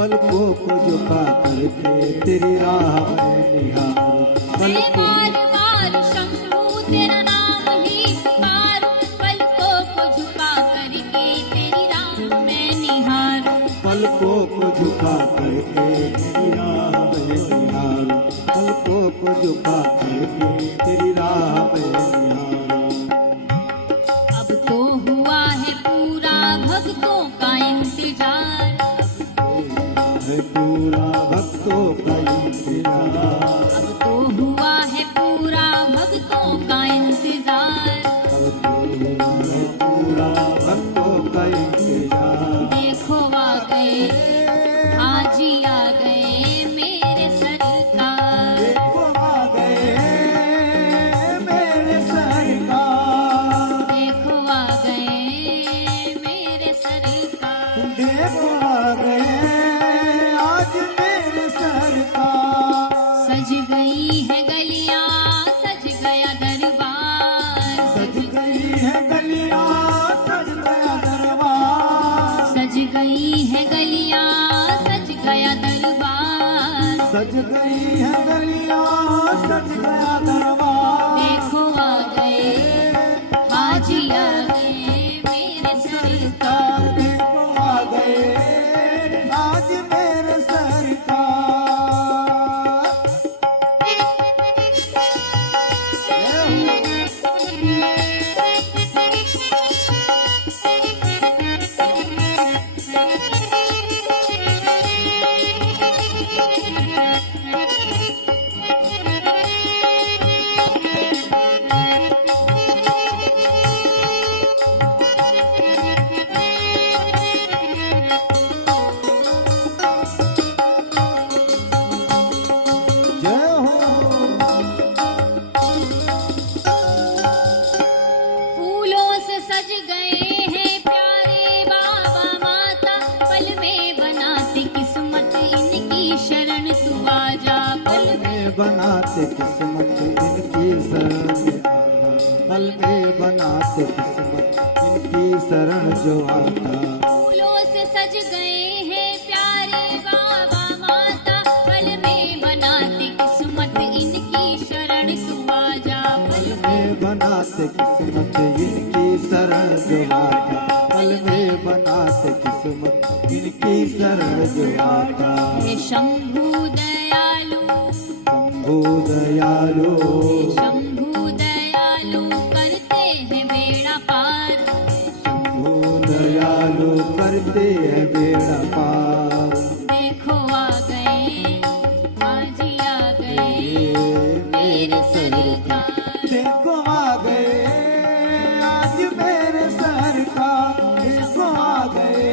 पलकों को झुका करके तेरी राह मैं निहारूं। बार बार शंभू तेरा नाम ही पुकारूं, पलकों को झुका करके तेरी राह मैं निहारूं। पलकों को झुका करके तेरी राह मैं निहारूं। पलकों को झुका करके तेरी राह मैं निहारूं। अब तो हुआ है पूरा भक्तों का इंतजार, है पूरा भक्तों का इंतजार। अब तो हुआ है पूरा भक्तों का इंतजार। अब तो हुआ है पूरा भक्तों का इंतजार। देखो आ गए, हाजी आ गए मेरे सरकार। देखो आ गए मेरे सरकार। देखो आ गए मेरे सरकार। देखो आ गए आज मेरे सरकार। सज गई है गलियां, सज गया दरबार। सज गई है गलियां, सज गया दरबार। सज गई है गलियां, सज गया दरबार। सज गई है गलियां, सज गया दरबार। देखो आ गए, हाजी आ गए मेरे सरकार। देखो आ गए आज मेरे सरकार। जय हो। फूलों से सज गए हैं प्यारे बाबा माता, पल में बनाते किस्मत इनकी शरण तू आजा। पल में बनाते किस्मत इनकी शरण। पल में बनाते किस्मत इनकी शरण जो आता। फूलों से सज गए हैं प्यारे बाबा माता, पल में बनाते किस्मत इनकी शरण तू आजा। पल में बनाते किस्मत इनकी शरण जो आता। पल में बनाते किस्मत इनकी शरण जो आता। हे शंभू दयालु, शंभू दयालु। हे शंभू दयालु करते हैं बेड़ा पार। शंभू दयालु करते हैं बेड़ा पार। देखो आ गए, हाजी आ गए मेरे सरकार। देखो आ गए आज मेरे सरकार। देखो आ गए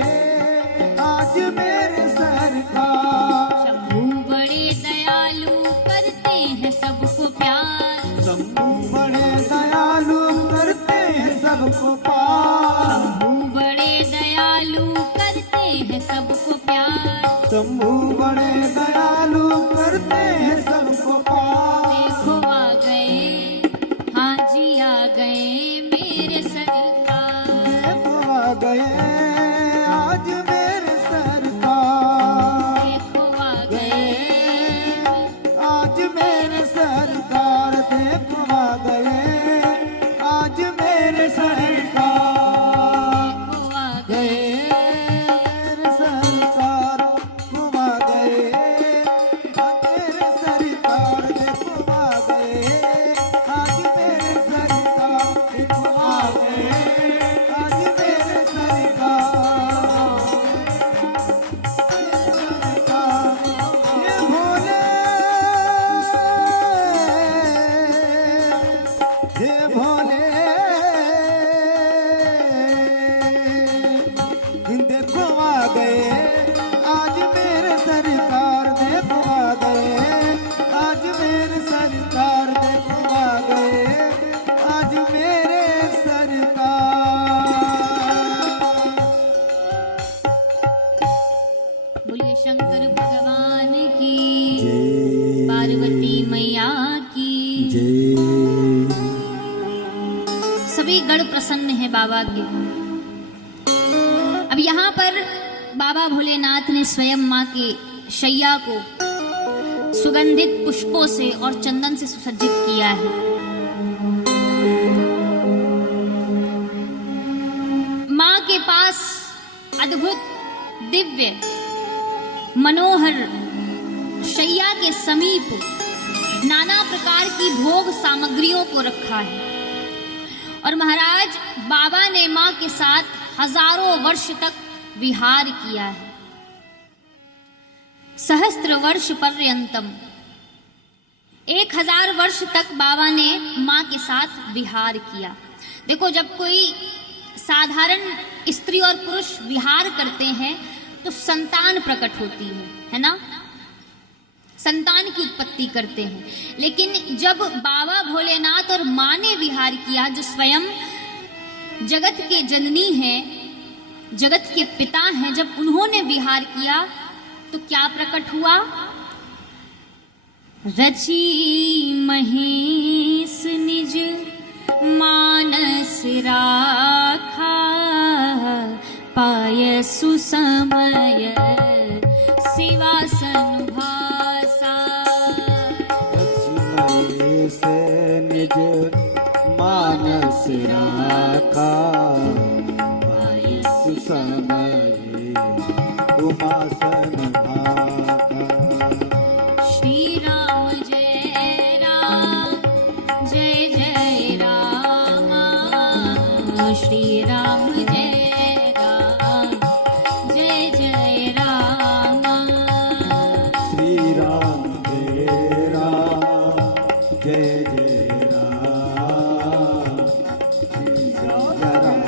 आज मेरे सरकार। शंभू बड़े दयालु करते हैं सबको प्यार। शंभू बड़े दयालु करते हैं सबको पार। शंभू बड़े दयालु करते हैं सबको प्यार। शंभू बड़े दयालु करते हैं सबको पार। देखो आ गए, हाजी आ गए मेरे सरकार। देखो आ गए आज मेरे सरकार। देखो आ गए, आज मेरे सरकार। देखो आ गए आज मेरे सरकार। देखो आ गए गए मेरे सरकार। तुम आ गए आज मेरे सरकार। देखो आ गए आज मेरे सरकार। देखो आ गए आज मेरे सरकार। ये भोले हे भोले। देखो आ गए आज मेरे सरकार। देखो आ गए आज मेरे सरकार। देखो आ गए आज मेरे सरकार। बोलिए शंकर भगवान की, जय पार्वती मैया की। जय। सभी गण प्रसन्न है बाबा के। अब यहाँ पर बाबा भोलेनाथ ने स्वयं माँ की शैया को सुगंधित पुष्पों से और चंदन से सुसज्जित किया है। माँ के पास अद्भुत दिव्य मनोहर शैया के समीप नाना प्रकार की भोग सामग्रियों को रखा है और महाराज बाबा ने माँ के साथ हजारों वर्ष तक विहार किया है। सहस्त्र वर्ष पर्यंतम 1000 वर्ष तक बाबा ने माँ के साथ विहार किया। देखो, जब कोई साधारण स्त्री और पुरुष विहार करते हैं तो संतान प्रकट होती है ना, संतान की उत्पत्ति करते हैं। लेकिन जब बाबा भोलेनाथ और माँ ने विहार किया, जो स्वयं जगत के जननी हैं, जगत के पिता हैं, जब उन्होंने विहार किया तो क्या प्रकट हुआ? रची महेश निज मानस राखा, पाय सुसमय शिवासन भासा। से निज मानस राखा, पाय सुसमय उमासन भाका। श्री राम जय राम, जय जय राम, श्री राम जय राम, जय जय राम, श्री राम जय राम, जय जय राम, जय राम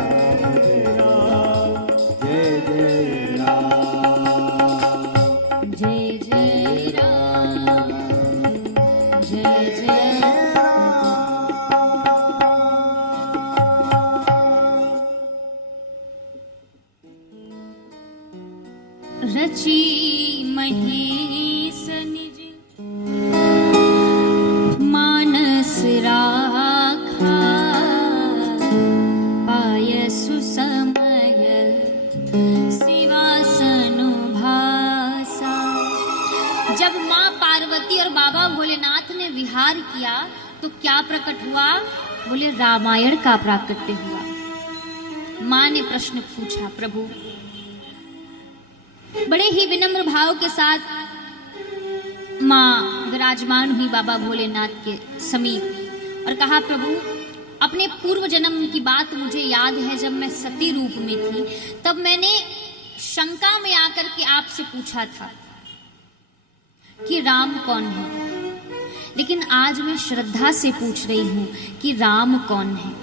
जय राम, जय जय राम, जय जय राम, जय जय रची महेश निज मानस राखा, पाय सुसमय शिवासन भासा। जब माँ पार्वती और बाबा भोलेनाथ ने विहार किया तो क्या प्रकट हुआ? बोले रामायण का प्राकट्य हुआ। माँ ने प्रश्न पूछा, प्रभु, बड़े ही विनम्र भाव के साथ माँ विराजमान हुई बाबा भोलेनाथ के समीप और कहा, प्रभु, अपने पूर्व जन्म की बात मुझे याद है। जब मैं सती रूप में थी तब मैंने शंका में आकर के आपसे पूछा था कि राम कौन है, लेकिन आज मैं श्रद्धा से पूछ रही हूं कि राम कौन है।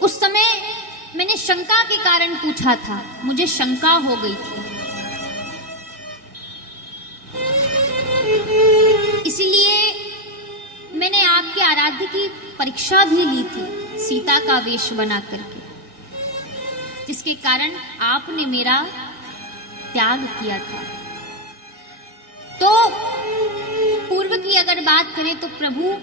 उस समय मैंने शंका के कारण पूछा था, मुझे शंका हो गई थी, इसलिए मैंने आपके आराध्य की परीक्षा भी ली थी सीता का वेश बना करके, जिसके कारण आपने मेरा त्याग किया था। तो पूर्व की अगर बात करें तो प्रभु,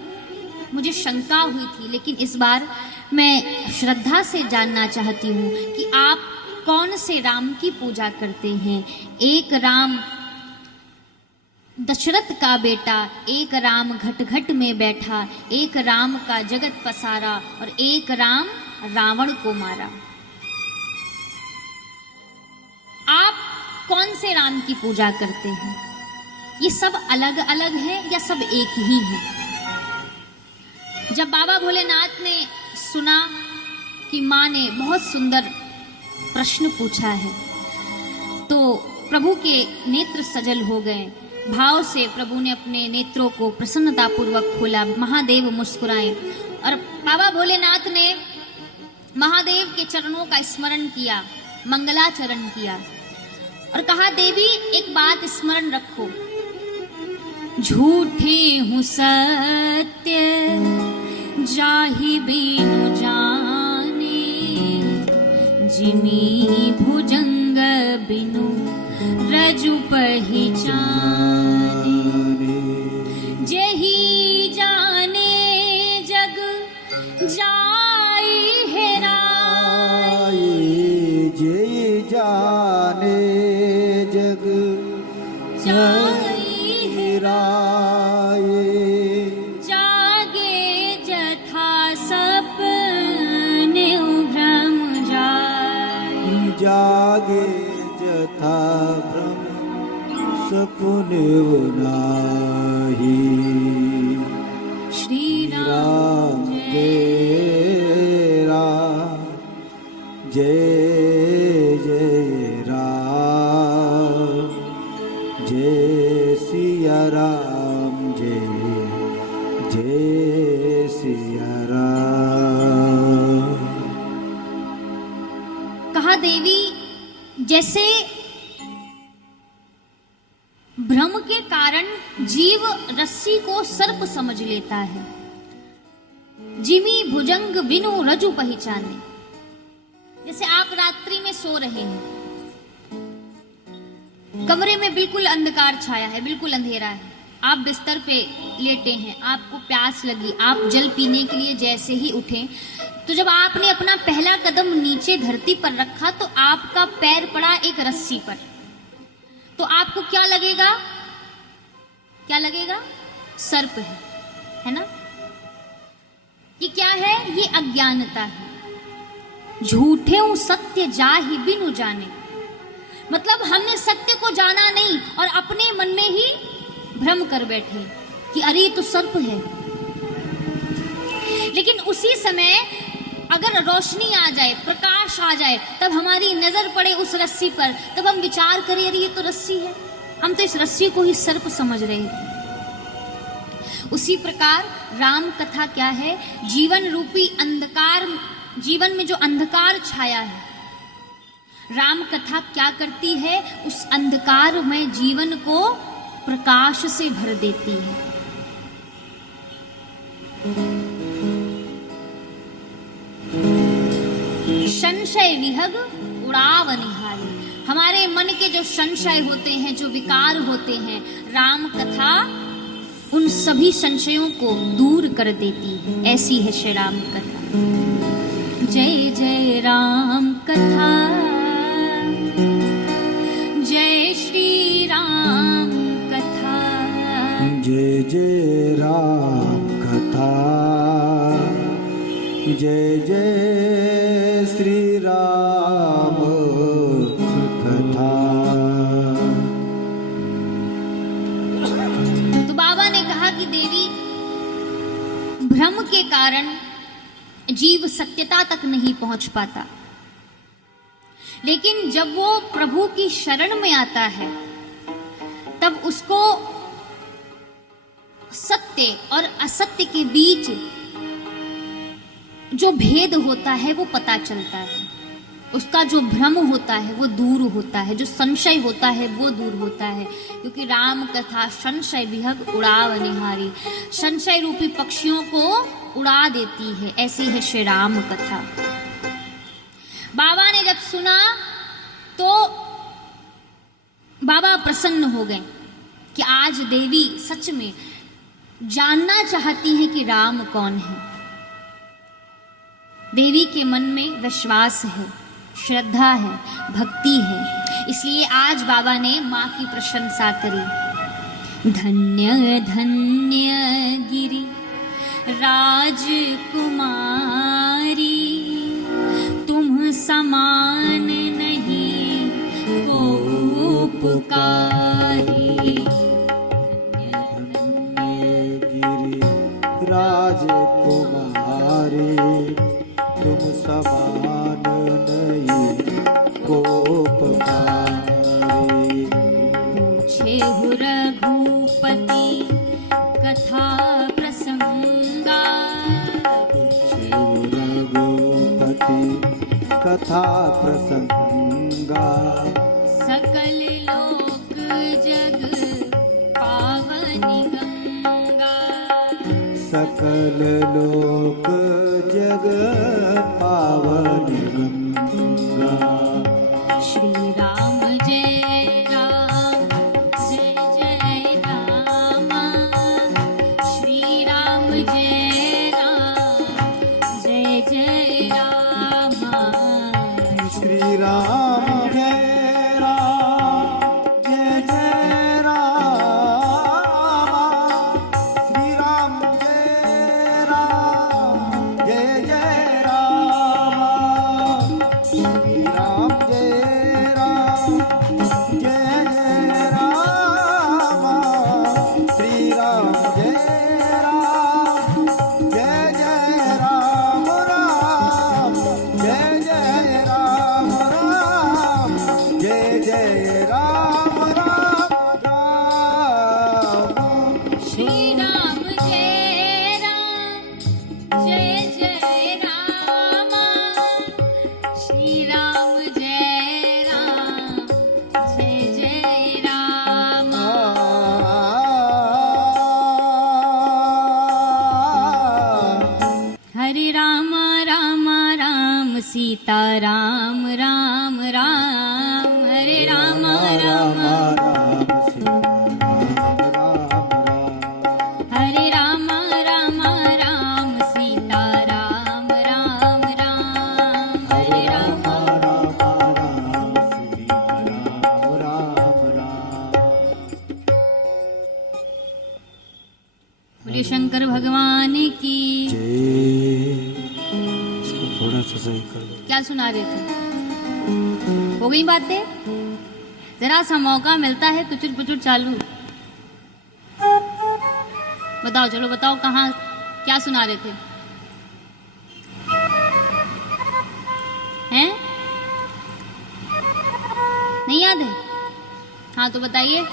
मुझे शंका हुई थी, लेकिन इस बार मैं श्रद्धा से जानना चाहती हूँ कि आप कौन से राम की पूजा करते हैं। एक राम दशरथ का बेटा, एक राम घट घट में बैठा, एक राम का जगत पसारा और एक राम रावण को मारा। आप कौन से राम की पूजा करते हैं? ये सब अलग अलग है या सब एक ही है? जब बाबा भोलेनाथ ने सुना कि माँ ने बहुत सुंदर प्रश्न पूछा है तो प्रभु के नेत्र सजल हो गए। भाव से प्रभु ने अपने नेत्रों को प्रसन्नता पूर्वक खोला। महादेव मुस्कुराए और बाबा भोलेनाथ ने महादेव के चरणों का स्मरण किया, मंगलाचरण किया और कहा, देवी एक बात स्मरण रखो, झूठे हूँ सत्य जाहि बिनु जाने, जिमी भुजंग बिनु रजु पहिचाने, जेहि जाने जग जाई हेराई, यथा भ्रम सपुने नाही। श्री राम जय राम जय जय राम जय सिया राम जय जय सिया राम। कहा देवी, जैसे भ्रम के कारण जीव रस्सी को सर्प समझ लेता है, जिमी भुजंग बिनु रजु पहचाने। जैसे आप रात्रि में सो रहे हैं, कमरे में बिल्कुल अंधकार छाया है, बिल्कुल अंधेरा है, आप बिस्तर पे लेटे हैं, आपको प्यास लगी, आप जल पीने के लिए जैसे ही उठे, तो जब आपने अपना पहला कदम नीचे धरती पर रखा तो आपका पैर पड़ा एक रस्सी पर, तो आपको क्या लगेगा? क्या लगेगा? सर्प है ना? ये क्या है? ये अज्ञानता है। झूठे सत्य जाहि बिनु जाने, मतलब हमने सत्य को जाना नहीं और अपने मन में ही भ्रम कर बैठे कि अरे ये तो सर्प है। लेकिन उसी समय अगर रोशनी आ जाए, प्रकाश आ जाए, तब हमारी नजर पड़े उस रस्सी पर, तब हम विचार करें अरे ये तो रस्सी है, हम तो इस रस्सी को ही सर्प समझ रहे थे। उसी प्रकार राम कथा क्या है? जीवन रूपी अंधकार, जीवन में जो अंधकार छाया है, राम कथा क्या करती है? उस अंधकार में जीवन को प्रकाश से भर देती है। संशय विहग उड़ाव निहारी, हमारे मन के जो संशय होते हैं, जो विकार होते हैं, राम कथा उन सभी संशयों को दूर कर देती है। ऐसी है श्री राम कथा। जय जय राम कथा, जय श्री राम कथा, जय जय राम कथा, जय जय श्री राम कथा। तो बाबा ने कहा कि देवी, भ्रम के कारण जीव सत्यता तक नहीं पहुंच पाता, लेकिन जब वो प्रभु की शरण में आता है तब उसको सत्य और असत्य के बीच जो भेद होता है वो पता चलता है। उसका जो भ्रम होता है वो दूर होता है, जो संशय होता है वो दूर होता है, क्योंकि राम कथा संशय विहग उड़ाव निहारी, संशय रूपी पक्षियों को उड़ा देती है। ऐसी है श्री राम कथा। बाबा ने जब सुना तो बाबा प्रसन्न हो गए कि आज देवी सच में जानना चाहती है कि राम कौन है। देवी के मन में विश्वास है, श्रद्धा है, भक्ति है, इसलिए आज बाबा ने मां की प्रशंसा करी। धन्य धन्य गिरि राजकुमारी, तुम समान नहीं को पुकारी। धन्य गिरि राजकुमारी, तुम समान नहीं को पुकारी। छेहु रघुपति कथा प्रसंगा, छेहु रघुपति कथा प्रसंगा। सकल लोक जग पावनी गंगा, सकल लोक जग पावनी गंगा। श्री राम जय राम, जय जय राम, श्री राम जय राम, जय जय राम, श्री राम जय राम, जय जय राम, श्री राम जय राम, जय जय राम, श्री राम जय जय राम श्री राम जय राम जय जय राम हरे राम राम राम सीता राम राम राम हरे राम राम हरे राम राम राम सीता राम राम राम हरे राम बोले शंकर भगवान की थोड़ा सा सही कर लो। क्या सुना रहे थे? हो गई बातें? जरा सा मौका मिलता है कुचुर पुचुर चालू। बताओ, चलो बताओ, कहाँ क्या सुना रहे थे? हैं? नहीं याद है? हाँ तो बताइए।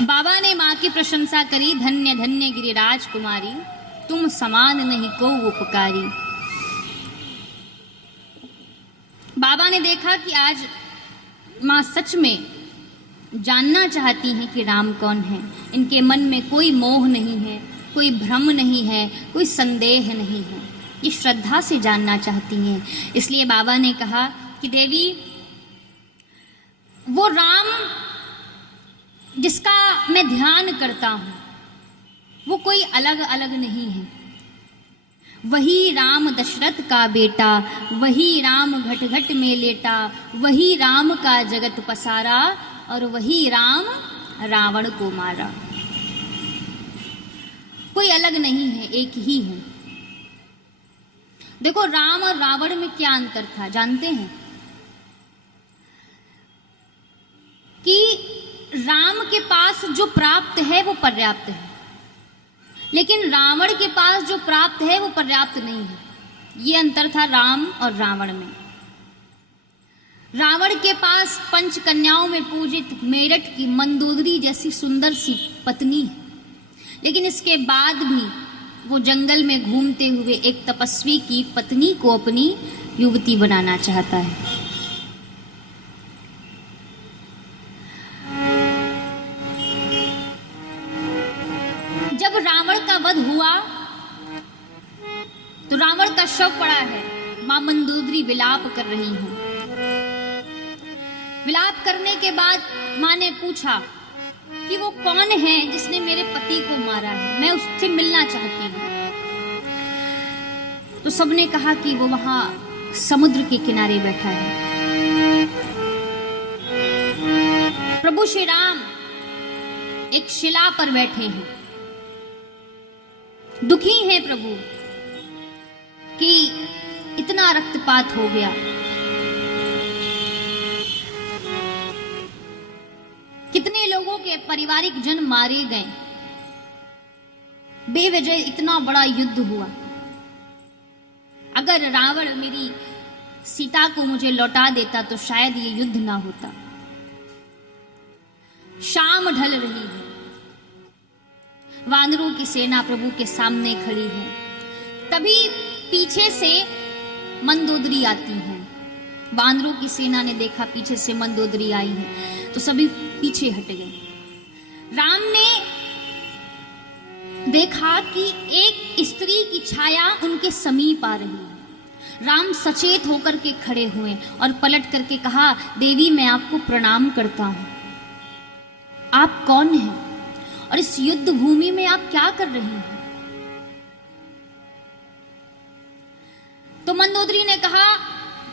बाबा ने माँ की प्रशंसा करी, धन्य धन्य गिरिराज कुमारी, तुम समान नहीं को उपकारी। बाबा ने देखा कि आज माँ सच में जानना चाहती हैं कि राम कौन है। इनके मन में कोई मोह नहीं है, कोई भ्रम नहीं है, कोई संदेह नहीं है, ये श्रद्धा से जानना चाहती हैं। इसलिए बाबा ने कहा कि देवी, वो राम जिसका मैं ध्यान करता हूं वो कोई अलग अलग नहीं है। वही राम दशरथ का बेटा, वही राम घट घट में लेटा, वही राम का जगत पसारा, और वही राम रावण को मारा। कोई अलग नहीं है, एक ही है। देखो, राम और रावण में क्या अंतर था जानते हैं? कि राम के पास जो प्राप्त है वो पर्याप्त है, लेकिन रावण के पास जो प्राप्त है वो पर्याप्त नहीं है। ये अंतर था राम और रावण में। रावण के पास पंच कन्याओं में पूजित मेरठ की मंदोदरी जैसी सुंदर सी पत्नी है, लेकिन इसके बाद भी वो जंगल में घूमते हुए एक तपस्वी की पत्नी को अपनी युवती बनाना चाहता है। जब रावण का वध हुआ तो रावण का शव पड़ा है, मां मंदोदरी विलाप कर रही हैं। विलाप करने के बाद मां ने पूछा कि वो कौन है जिसने मेरे पति को मारा है, मैं उससे मिलना चाहती हूँ। तो सबने कहा कि वो वहां समुद्र के किनारे बैठा है। प्रभु श्री राम एक शिला पर बैठे हैं, दुखी हैं प्रभु कि इतना रक्तपात हो गया, कितने लोगों के पारिवारिक जन मारे गए, बेवजह इतना बड़ा युद्ध हुआ। अगर रावण मेरी सीता को मुझे लौटा देता तो शायद ये युद्ध ना होता। शाम ढल रही है, वानरों की सेना प्रभु के सामने खड़ी है। तभी पीछे से मंदोदरी आती है। वानरों की सेना ने देखा पीछे से मंदोदरी आई है तो सभी पीछे हट गए। राम ने देखा कि एक स्त्री की छाया उनके समीप आ रही है। राम सचेत होकर के खड़े हुए और पलट करके कहा, देवी मैं आपको प्रणाम करता हूं, आप कौन हैं और इस युद्ध भूमि में आप क्या कर रही हैं? तो मंदोदरी ने कहा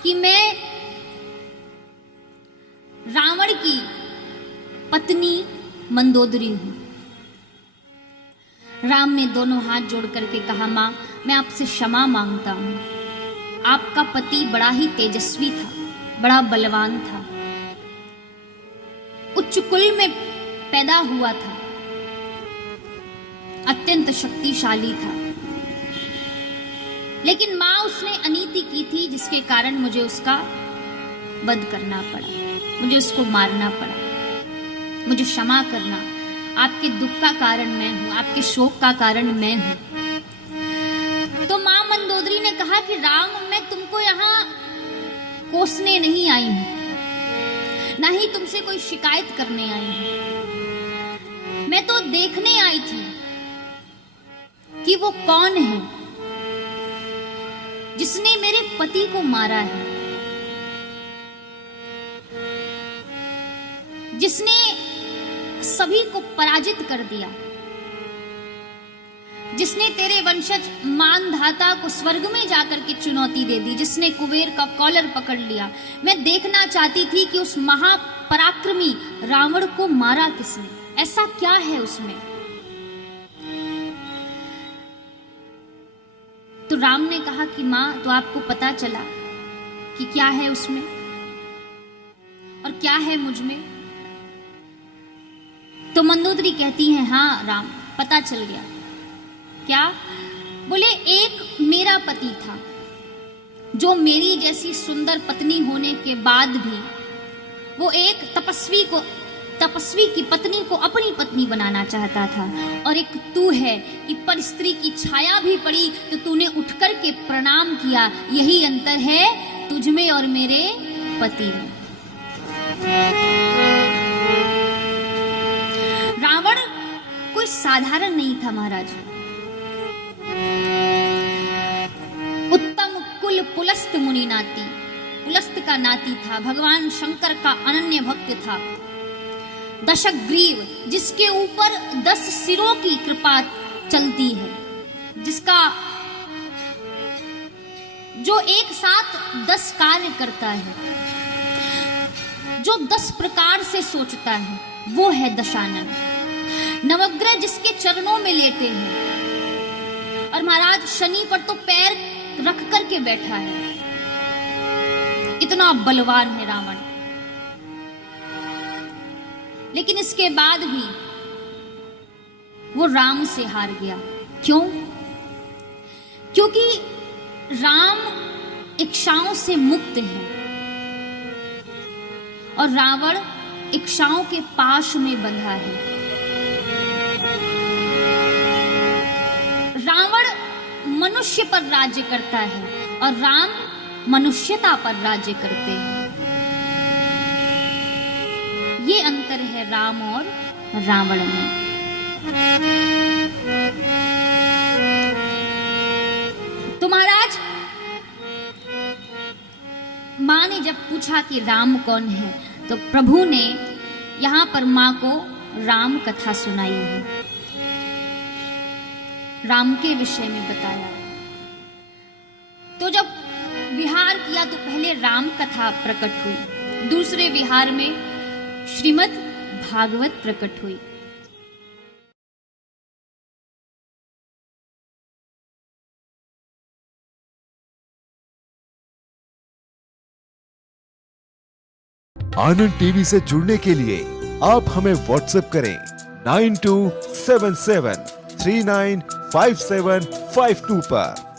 कि मैं रावण की पत्नी मंदोदरी हूं। राम ने दोनों हाथ जोड़ करके कहा, मां मैं आपसे क्षमा मांगता हूं। आपका पति बड़ा ही तेजस्वी था, बड़ा बलवान था, उच्च कुल में पैदा हुआ था, अत्यंत शक्तिशाली था, लेकिन मां उसने अनीति की थी, जिसके कारण मुझे उसका वध करना पड़ा, मुझे उसको मारना पड़ा। मुझे क्षमा करना, आपके दुख का कारण मैं हूं, आपके शोक का कारण मैं हूं। तो मां मंदोदरी ने कहा कि राम, मैं तुमको यहां कोसने नहीं आई हूं, ना ही तुमसे कोई शिकायत करने आई हूं। मैं तो देखने आई थी कि वो कौन है जिसने मेरे पति को मारा है, जिसने सभी को पराजित कर दिया, जिसने तेरे वंशज मानधाता को स्वर्ग में जाकर के चुनौती दे दी, जिसने कुबेर का कॉलर पकड़ लिया। मैं देखना चाहती थी कि उस महापराक्रमी रावण को मारा किसने, ऐसा क्या है उसमें। तो राम ने कहा कि मां, तो आपको पता चला कि क्या है उसमें और क्या है मुझ में। तो मंदोदरी कहती है, हाँ राम, पता चल गया। क्या? बोले, एक मेरा पति था जो मेरी जैसी सुंदर पत्नी होने के बाद भी वो एक तपस्वी की पत्नी को अपनी पत्नी बनाना चाहता था, और एक तू है कि पर स्त्री की छाया भी पड़ी तो तूने उठकर के प्रणाम किया। यही अंतर है तुझ में और मेरे पति में। रावण कोई साधारण नहीं था महाराज, उत्तम कुल पुलस्त मुनि नाती, पुलस्त का नाती था, भगवान शंकर का अनन्य भक्त था, दशग्रीव, जिसके ऊपर 10 सिरों की कृपा चलती है, जिसका जो एक साथ 10 कार्य करता है, जो 10 प्रकार से सोचता है, वो है दशानन। नवग्रह जिसके चरणों में लेटे हैं, और महाराज शनि पर तो पैर रख करके बैठा है, इतना बलवान है रावण। लेकिन इसके बाद भी वो राम से हार गया। क्यों? क्योंकि राम इच्छाओं से मुक्त है और रावण इच्छाओं के पाश में बंधा है। रावण मनुष्य पर राज्य करता है और राम मनुष्यता पर राज्य करते हैं। ये अंतर है राम और रावण में। तो महाराज, मां ने जब पूछा कि राम कौन है, तो प्रभु ने यहां पर मां को राम कथा सुनाई है, राम के विषय में बताया। तो जब विहार किया तो पहले राम कथा प्रकट हुई, दूसरे विहार में श्रीमद् भागवत प्रकट हुई। आनंद टीवी से जुड़ने के लिए आप हमें व्हाट्सएप करें 9277395752 पर।